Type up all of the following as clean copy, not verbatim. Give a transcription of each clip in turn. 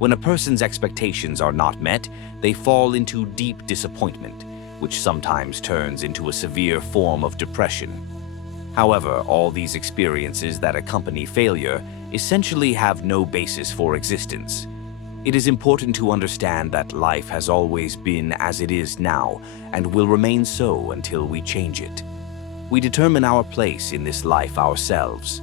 When a person's expectations are not met, they fall into deep disappointment, which sometimes turns into a severe form of depression. However, all these experiences that accompany failure essentially have no basis for existence. It is important to understand that life has always been as it is now and will remain so until we change it. We determine our place in this life ourselves.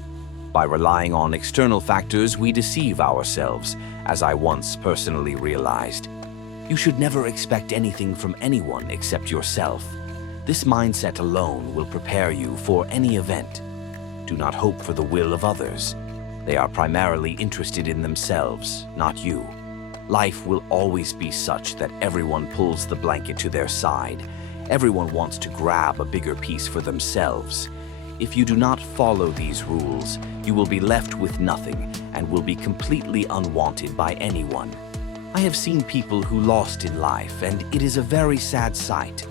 By relying on external factors, we deceive ourselves, as I once personally realized. You should never expect anything from anyone except yourself. This mindset alone will prepare you for any event. Do not hope for the will of others. They are primarily interested in themselves, not you. Life will always be such that everyone pulls the blanket to their side. Everyone wants to grab a bigger piece for themselves. If you do not follow these rules, you will be left with nothing and will be completely unwanted by anyone. I have seen people who lost in life, and it is a very sad sight.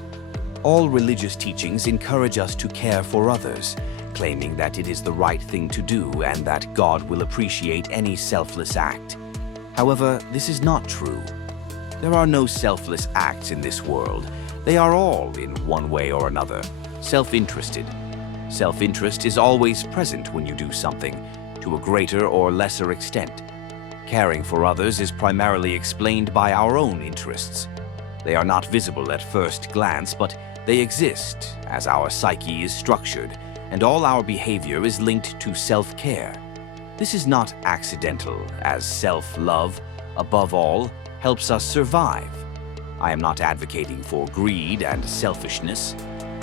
All religious teachings encourage us to care for others, claiming that it is the right thing to do and that God will appreciate any selfless act. However, this is not true. There are no selfless acts in this world. They are all, in one way or another, self-interested. Self-interest is always present when you do something, to a greater or lesser extent. Caring for others is primarily explained by our own interests. They are not visible at first glance, but they exist as our psyche is structured, and all our behavior is linked to self-care. This is not accidental, as self-love, above all, helps us survive. I am not advocating for greed and selfishness.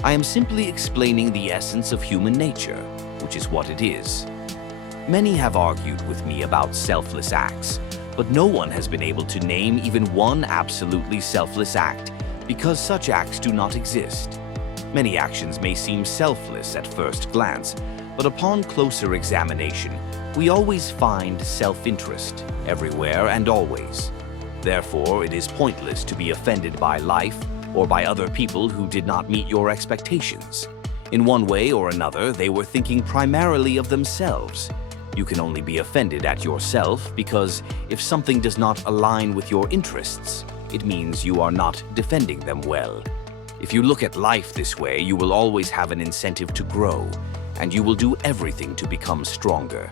I am simply explaining the essence of human nature, which is what it is. Many have argued with me about selfless acts, but no one has been able to name even one absolutely selfless act, because such acts do not exist. Many actions may seem selfless at first glance, but upon closer examination, we always find self-interest everywhere and always. Therefore, it is pointless to be offended by life or by other people who did not meet your expectations. In one way or another, they were thinking primarily of themselves. You can only be offended at yourself because if something does not align with your interests, it means you are not defending them well. If you look at life this way, you will always have an incentive to grow, and you will do everything to become stronger.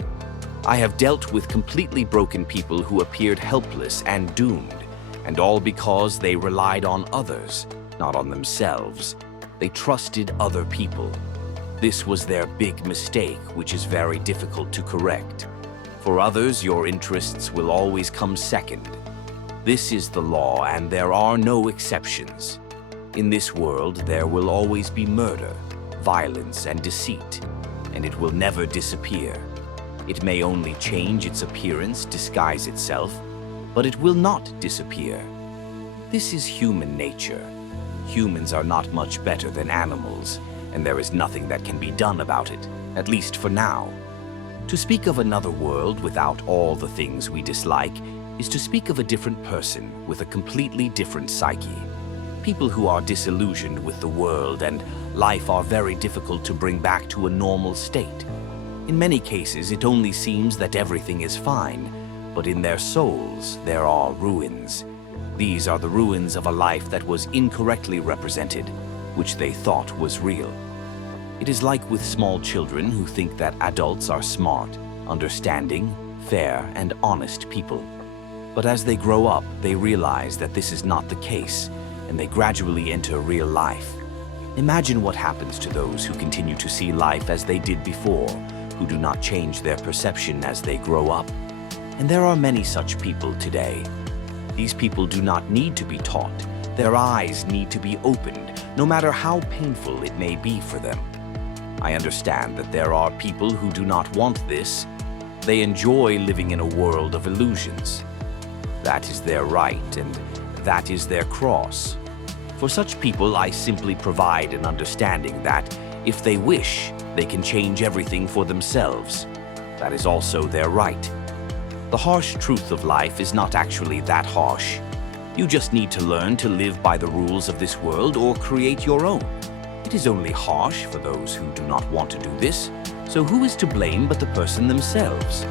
I have dealt with completely broken people who appeared helpless and doomed, and all because they relied on others, not on themselves. They trusted other people. This was their big mistake, which is very difficult to correct. For others, your interests will always come second. This is the law, and there are no exceptions. In this world, there will always be murder, violence, and deceit, and it will never disappear. It may only change its appearance, disguise itself, but it will not disappear. This is human nature. Humans are not much better than animals, and there is nothing that can be done about it, at least for now. To speak of another world without all the things we dislike is to speak of a different person with a completely different psyche. People who are disillusioned with the world and life are very difficult to bring back to a normal state. In many cases, it only seems that everything is fine, but in their souls, there are ruins. These are the ruins of a life that was incorrectly represented, which they thought was real. It is like with small children who think that adults are smart, understanding, fair, and honest people. But as they grow up, they realize that this is not the case, and they gradually enter real life. Imagine what happens to those who continue to see life as they did before, who do not change their perception as they grow up. And there are many such people today. These people do not need to be taught. Their eyes need to be opened, no matter how painful it may be for them. I understand that there are people who do not want this. They enjoy living in a world of illusions. That is their right, and that is their cross. For such people, I simply provide an understanding that, if they wish, they can change everything for themselves. That is also their right. The harsh truth of life is not actually that harsh. You just need to learn to live by the rules of this world or create your own. It is only harsh for those who do not want to do this, so who is to blame but the person themselves?